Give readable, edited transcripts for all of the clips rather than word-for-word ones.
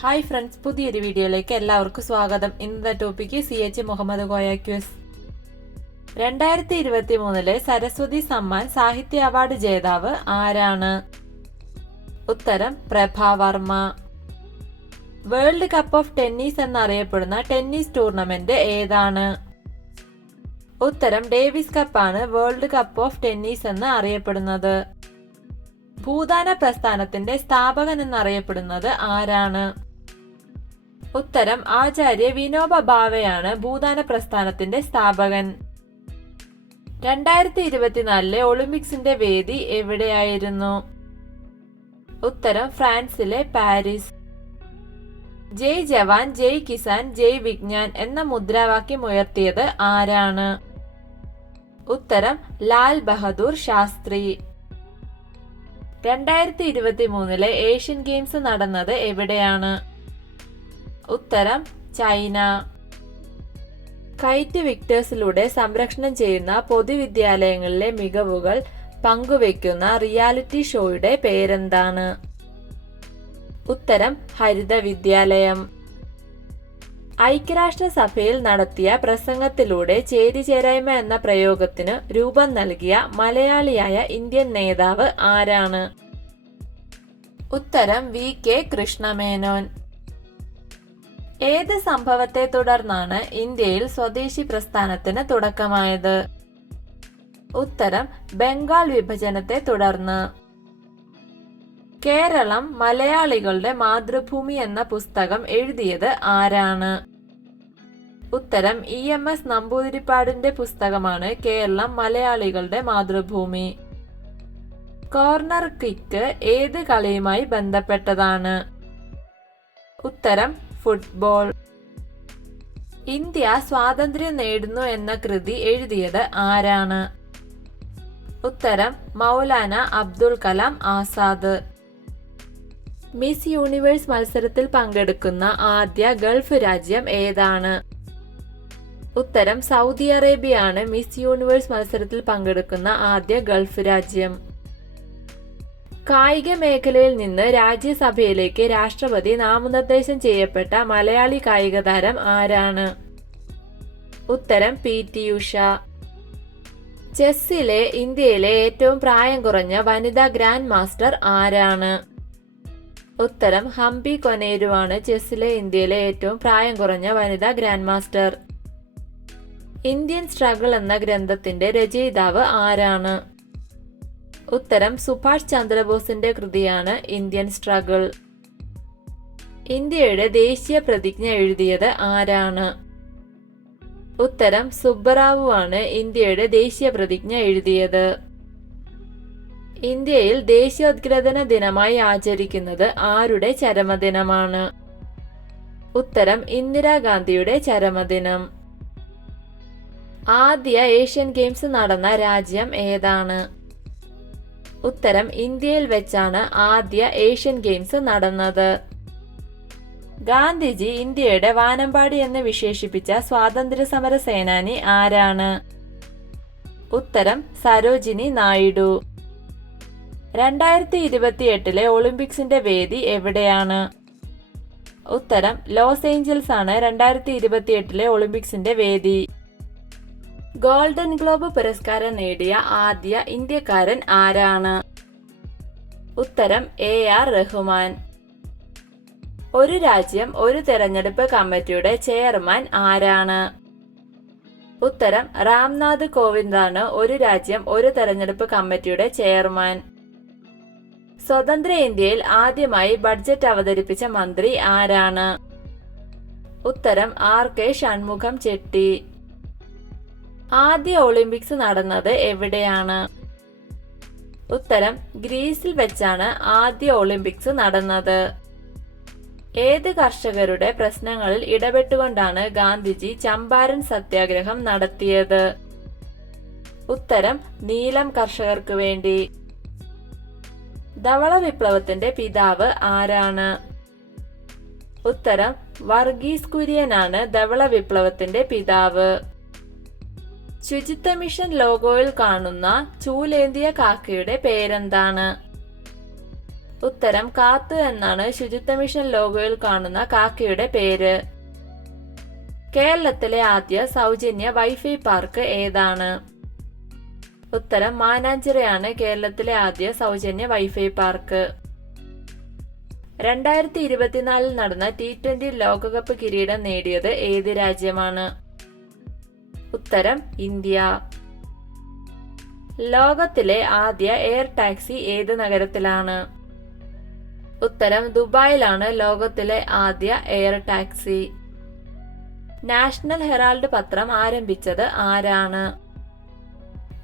Hi friends, പുതിയൊരു വീഡിയോയിലേക്ക് എല്ലാവർക്കും സ്വാഗതം. ഇന്നത്തെ topic CH Muhammad Koya quiz. 2023 Saraswati Samman സാഹിത്യ അവാർഡ് ജേതാവ് ആരാണ്? ഉത്തരം Prabha Varma. World cup of tennis എന്നറിയപ്പെടുന്ന ടെന്നീസ് ടൂർണമെന്റ് ഏതാണ്? ഉത്തരം ഡേവിസ് കപ്പാണ് വേൾഡ് കപ്പ് ഓഫ് ടെന്നീസ് എന്ന് അറിയപ്പെടുന്നത്. ഭൂദാന പ്രസ്ഥാനത്തിന്റെ സ്ഥാപകൻ എന്നറിയപ്പെടുന്നത് ആരാണ്? ഉത്തരം ആചാര്യ വിനോബ ഭാവെയാണ് ഭൂദാന പ്രസ്ഥാനത്തിന്റെ സ്ഥാപകൻ. 2024 ഒളിമ്പിക്സിന്റെ വേദി എവിടെയായിരുന്നു? ഉത്തരം ഫ്രാൻസിലെ പാരീസ്. ജയ് ജവാൻ, ജയ് കിസാൻ, ജയ് വിജ്ഞാൻ എന്ന മുദ്രാവാക്യം ഉയർത്തിയത് ആരാണ്? ഉത്തരം ലാൽ ബഹദൂർ ശാസ്ത്രി. 2023 ഏഷ്യൻ ഗെയിംസ് നടന്നത് എവിടെയാണ്? ഉത്തരം ചൈന. കൈറ്റ് വിക്ടേഴ്സിലൂടെ സംരക്ഷണം ചെയ്യുന്ന പൊതുവിദ്യാലയങ്ങളിലെ മികവുകൾ പങ്കുവയ്ക്കുന്ന റിയാലിറ്റി ഷോയുടെ പേരെന്താണ്? ഉത്തരം ഹരിത വിദ്യാലയം. ഐക്യരാഷ്ട്രസഭയിൽ നടത്തിയ പ്രസംഗത്തിലൂടെ ചേരിചേരായ്മ എന്ന പ്രയോഗത്തിന് രൂപം നൽകിയ മലയാളിയായ ഇന്ത്യൻ നേതാവ് ആരാണ്? ഉത്തരം VK കൃഷ്ണമേനോൻ. ഏത് സംഭവത്തെ തുടർന്നാണ് ഇന്ത്യയിൽ സ്വദേശി പ്രസ്ഥാനത്തിന് തുടക്കമായത്? ഉത്തരം ബംഗാൾ വിഭജനത്തെ തുടർന്ന്. കേരളം മലയാളികളുടെ മാതൃഭൂമി എന്ന പുസ്തകം എഴുതിയത് ആരാണ്? ഉത്തരം EMS നമ്പൂതിരിപ്പാടിന്റെ പുസ്തകമാണ് കേരളം മലയാളികളുടെ മാതൃഭൂമി. കോർണർ കിക്ക് ഏത് കളിയുമായി ബന്ധപ്പെട്ടതാണ്? ഉത്തരം ഫുട്ബോൾ. ഇന്ത്യ സ്വാതന്ത്ര്യം നേടുന്നു എന്ന കൃതി എഴുതിയത് ആരാണ്? ഉത്തരം മൗലാന അബ്ദുൽ കലാം ആസാദ്. മിസ് യൂണിവേഴ്സ് മത്സരത്തിൽ പങ്കെടുക്കുന്ന ആദ്യ ഗൾഫ് രാജ്യം ഏതാണ്? ഉത്തരം സൗദി അറേബ്യയാണ് മിസ് യൂണിവേഴ്സ് മത്സരത്തിൽ പങ്കെടുക്കുന്ന ആദ്യ ഗൾഫ് രാജ്യം. കായിക മേഖലയിൽ നിന്ന് രാജ്യസഭയിലേക്ക് രാഷ്ട്രപതി നാമനിർദ്ദേശം ചെയ്യപ്പെട്ട മലയാളി കായിക താരം ആരാണ്? ഉത്തരം PT ഉഷ. ചെസ്സിലെ ഇന്ത്യയിലെ ഏറ്റവും പ്രായം കുറഞ്ഞ വനിതാ ഗ്രാൻഡ് മാസ്റ്റർ ആരാണ്? ഉത്തരം ഹംപി കൊനേരുവാണ് ചെസ്സിലെ ഇന്ത്യയിലെ ഏറ്റവും പ്രായം കുറഞ്ഞ വനിതാ ഗ്രാൻഡ് മാസ്റ്റർ. ഇന്ത്യൻ സ്ട്രഗിൾ എന്ന ഗ്രന്ഥത്തിന്റെ രചയിതാവ് ആരാണ്? ഉത്തരം സുഭാഷ് ചന്ദ്രബോസിന്റെ കൃതിയാണ് ഇന്ത്യൻ സ്ട്രഗിൾ. ഇന്ത്യയുടെ ദേശീയ പ്രതിജ്ഞ എഴുതിയത് ആരാണ്? ഉത്തരം സുബ്ബറാവു ആണ് ഇന്ത്യയുടെ ദേശീയ പ്രതിജ്ഞ എഴുതിയത്. ഇന്ത്യയിൽ ദേശീയോദ്ഗ്രഥന ദിനമായി ആചരിക്കുന്നത് ആരുടെ ചരമദിനമാണ്? ഉത്തരം ഇന്ദിരാഗാന്ധിയുടെ ചരമദിനം. ആദ്യ ഏഷ്യൻ ഗെയിംസ് നടന്ന രാജ്യം ഏതാണ്? ഉത്തരം ഇന്ത്യയിൽ വെച്ചാണ് ആദ്യ ഏഷ്യൻ ഗെയിംസ് നടന്നത്. ഗാന്ധിജി ഇന്ത്യയുടെ വാനമ്പാടി എന്ന് വിശേഷിപ്പിച്ച സ്വാതന്ത്ര്യ സമര സേനാനി ആരാണ്? ഉത്തരം സരോജിനി നായിഡു. 2028 ഒളിമ്പിക്സിന്റെ വേദി എവിടെയാണ്? ഉത്തരം ലോസ് ഏഞ്ചൽസ് ആണ് 2028 ഒളിമ്പിക്സിന്റെ വേദി. ഗോൾഡൻ ഗ്ലോബ് പുരസ്കാരം നേടിയ ആദ്യ ഇന്ത്യക്കാരൻ ആരാണ്? ഉത്തരം AR റഹ്മാൻ. ഒരു രാജ്യം ഒരു തെരഞ്ഞെടുപ്പ് കമ്മിറ്റിയുടെ ചെയർമാൻ ആരാണ്? ഉത്തരം രാംനാഥ് കോവിന്ദാണ് ഒരു രാജ്യം ഒരു തെരഞ്ഞെടുപ്പ് കമ്മിറ്റിയുടെ ചെയർമാൻ. സ്വതന്ത്ര ഇന്ത്യയിൽ ആദ്യമായി ബഡ്ജറ്റ് അവതരിപ്പിച്ച മന്ത്രി ആരാണ്? ഉത്തരം RK ഷൺമുഖം ചെട്ടി. ആദ്യ ഒളിമ്പിക്സ് നടന്നത് എവിടെയാണ്? ഉത്തരം ഗ്രീസിൽ വെച്ചാണ് ആദ്യ ഒളിമ്പിക്സ് നടന്നത്. ഏത് കർഷകരുടെ പ്രശ്നങ്ങളിൽ ഇടപെട്ടുകൊണ്ടാണ് ഗാന്ധിജി ചമ്പാരൻ സത്യാഗ്രഹം നടത്തിയത്? ഉത്തരം നീലം കർഷകർക്ക് വേണ്ടി. ധവള വിപ്ലവത്തിന്റെ പിതാവ് ആരാണ്? ഉത്തരം വർഗീസ് കുര്യനാണ് ധവള വിപ്ലവത്തിന്റെ പിതാവ്. ശുചിത്വ മിഷൻ ലോഗോയിൽ കാണുന്ന ചൂലേന്തിയ കാക്കയുടെ പേരെന്താണ്? ഉത്തരം കാത്തു എന്നാണ് ശുചിത്വ മിഷൻ ലോഗോയിൽ കാണുന്ന കാക്കയുടെ പേര്. കേരളത്തിലെ ആദ്യ സൗജന്യ വൈഫൈ പാർക്ക് ഏതാണ്? ഉത്തരം മാനാഞ്ചിറയാണ് കേരളത്തിലെ ആദ്യ സൗജന്യ വൈഫൈ പാർക്ക്. 2024 നടന്ന T20 ലോകകപ്പ് കിരീടം നേടിയത് ഏത് രാജ്യമാണ്? ഉത്തരം ഇന്ത്യ. ലോകത്തിലെ ആദ്യ എയർ ടാക്സി ഏത് നഗരത്തിലാണ്? ഉത്തരം ദുബായിലാണ് ലോകത്തിലെ ആദ്യ എയർ ടാക്സി. നാഷണൽ ഹെറാൾഡ് പത്രം ആരംഭിച്ചത് ആരാണ്?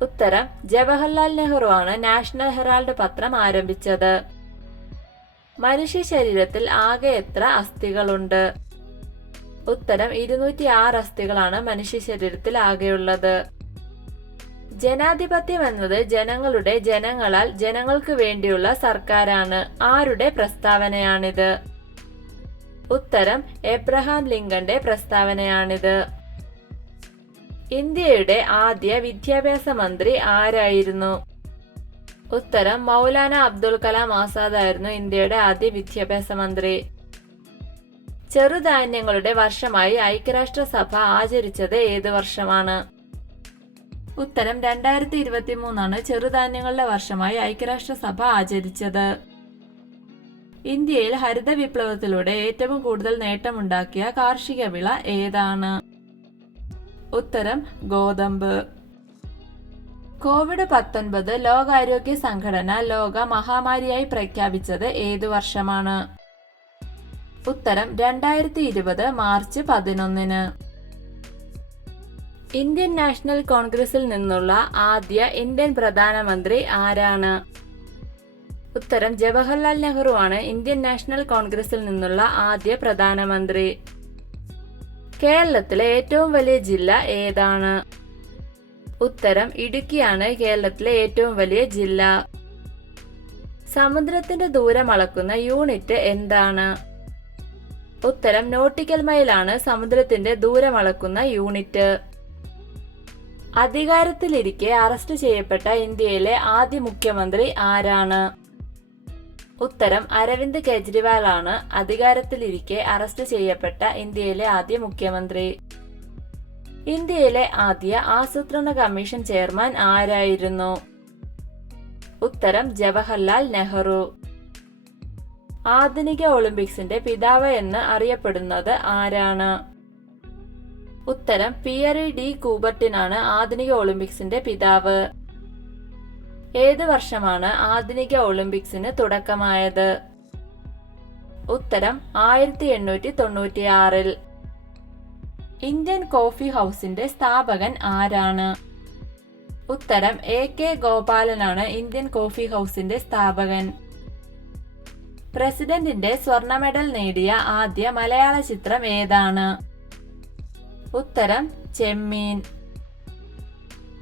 ഉത്തരം ജവഹർലാൽ നെഹ്റു ആണ് നാഷണൽ ഹെറാൾഡ് പത്രം ആരംഭിച്ചത്. മനുഷ്യ ശരീരത്തിൽ ആകെ എത്ര അസ്ഥികളുണ്ട്? ഉത്തരം 206 അസ്ഥികളാണ് മനുഷ്യ ശരീരത്തിൽ ആകെയുള്ളത്. ജനാധിപത്യം എന്നത് ജനങ്ങളുടെ ജനങ്ങളാൽ ജനങ്ങൾക്ക് വേണ്ടിയുള്ള സർക്കാരാണ്. ആരുടെ പ്രസ്താവനയാണിത്? ഉത്തരം എബ്രഹാം ലിങ്കന്റെ പ്രസ്താവനയാണിത്. ഇന്ത്യയുടെ ആദ്യ വിദ്യാഭ്യാസ മന്ത്രി ആരായിരുന്നു? ഉത്തരം മൗലാന അബ്ദുൽ കലാം ആസാദ് ആയിരുന്നു ഇന്ത്യയുടെ ആദ്യ വിദ്യാഭ്യാസ മന്ത്രി. ചെറുധാന്യങ്ങളുടെ വർഷമായി ഐക്യരാഷ്ട്രസഭ ആചരിച്ചത് ഏത് വർഷമാണ്? ഉത്തരം 2023 ചെറുധാന്യങ്ങളുടെ വർഷമായി ഐക്യരാഷ്ട്രസഭ ആചരിച്ചത്. ഇന്ത്യയിൽ ഹരിത വിപ്ലവത്തിലൂടെ ഏറ്റവും കൂടുതൽ നേട്ടമുണ്ടാക്കിയ കാർഷിക വിള ഏതാണ്? ഉത്തരം ഗോതമ്പ്. COVID-19 ലോകാരോഗ്യ സംഘടന ലോക മഹാമാരിയായി പ്രഖ്യാപിച്ചത് ഏതു വർഷമാണ്? ഉത്തരം 2020 മാർച്ച് 11. ഇന്ത്യൻ നാഷണൽ കോൺഗ്രസിൽ നിന്നുള്ള ആദ്യ ഇന്ത്യൻ പ്രധാനമന്ത്രി ആരാണ്? ഉത്തരം ജവഹർലാൽ നെഹ്റു ആണ് ഇന്ത്യൻ നാഷണൽ കോൺഗ്രസിൽ നിന്നുള്ള ആദ്യ പ്രധാനമന്ത്രി. കേരളത്തിലെ ഏറ്റവും വലിയ ജില്ല ഏതാണ്? ഉത്തരം ഇടുക്കിയാണ് കേരളത്തിലെ ഏറ്റവും വലിയ ജില്ല. സമുദ്രത്തിന്റെ ദൂരം അളക്കുന്ന യൂണിറ്റ് എന്താണ്? ഉത്തരം നോട്ടിക്കൽ മൈലാണ് സമുദ്രത്തിന്റെ ദൂരം അളക്കുന്ന യൂണിറ്റ്. അധികാരത്തിലിരിക്കെ അറസ്റ്റ് ചെയ്യപ്പെട്ട ഇന്ത്യയിലെ ആദ്യ മുഖ്യമന്ത്രി ആരാണ്? ഉത്തരം അരവിന്ദ് കെജ്രിവാൾ ആണ് അധികാരത്തിലിരിക്കെ അറസ്റ്റ് ചെയ്യപ്പെട്ട ഇന്ത്യയിലെ ആദ്യ മുഖ്യമന്ത്രി. ഇന്ത്യയിലെ ആദ്യ ആസൂത്രണ കമ്മീഷൻ ചെയർമാൻ ആരായിരുന്നു? ഉത്തരം ജവഹർലാൽ നെഹ്റു. ആധുനിക ഒളിമ്പിക്സിന്റെ പിതാവ് എന്ന് അറിയപ്പെടുന്നത് ആരാണ്? ഉത്തരം പിയറി ഡി കൂബർട്ടിനാണ് ആധുനിക ഒളിമ്പിക്സിന്റെ പിതാവ്. ഏത് വർഷമാണ് ആധുനിക ഒളിമ്പിക്സിന് തുടക്കമായത്? ഉത്തരം 1896. ഇന്ത്യൻ കോഫി ഹൗസിന്റെ സ്ഥാപകൻ ആരാണ്? ഉത്തരം AK ഗോപാലനാണ് ഇന്ത്യൻ കോഫി ഹൗസിന്റെ സ്ഥാപകൻ. പ്രസിഡന്റിന്റെ സ്വർണ്ണ മെഡൽ നേടിയ ആദ്യ മലയാള ചിത്രം ഏതാണ്? ഉത്തരം ചെമ്മീൻ.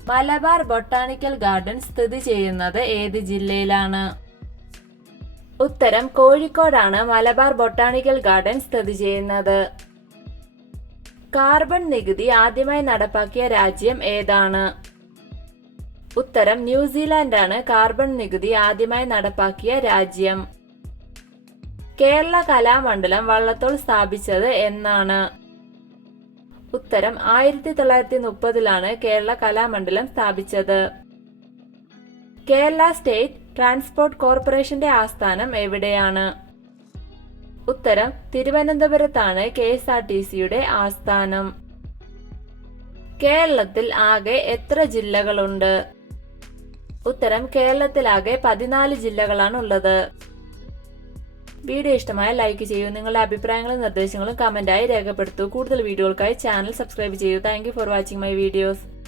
മലബാർ ബൊട്ടാണിക്കൽ ഗാർഡൻ സ്ഥിതി ചെയ്യുന്നത് ഏത് ജില്ലയിലാണ്? ഉത്തരം കോഴിക്കോടാണ് മലബാർ ബൊട്ടാണിക്കൽ ഗാർഡൻ സ്ഥിതി ചെയ്യുന്നത്. കാർബൺ നികുതി ആദ്യമായി നടപ്പാക്കിയ രാജ്യം ഏതാണ്? ഉത്തരം ന്യൂസിലാൻഡാണ് കാർബൺ നികുതി ആദ്യമായി നടപ്പാക്കിയ രാജ്യം. കേരള കലാമണ്ഡലം വള്ളത്തോൾ സ്ഥാപിച്ചത് എന്നാണ്? ഉത്തരം 1930 കേരള കലാമണ്ഡലം സ്ഥാപിച്ചത്. കേരള സ്റ്റേറ്റ് ട്രാൻസ്പോർട്ട് കോർപ്പറേഷന്റെ ആസ്ഥാനം എവിടെയാണ്? ഉത്തരം തിരുവനന്തപുരത്താണ് KSRTCയുടെ ആസ്ഥാനം. കേരളത്തിൽ ആകെ എത്ര ജില്ലകളുണ്ട്? ഉത്തരം കേരളത്തിലാകെ 14 ജില്ലകളാണ് ഉള്ളത്. വീഡിയോ ഇഷ്ടമായ ലൈക്ക് ചെയ്യൂ. നിങ്ങളുടെ അഭിപ്രായങ്ങളും നിർദ്ദേശങ്ങളും കമന്റായി രേഖപ്പെടുത്തൂ. കൂടുതൽ വീഡിയോകൾക്കായി ചാനൽ സബ്സ്ക്രൈബ് ചെയ്യൂ. Thank you for watching my videos.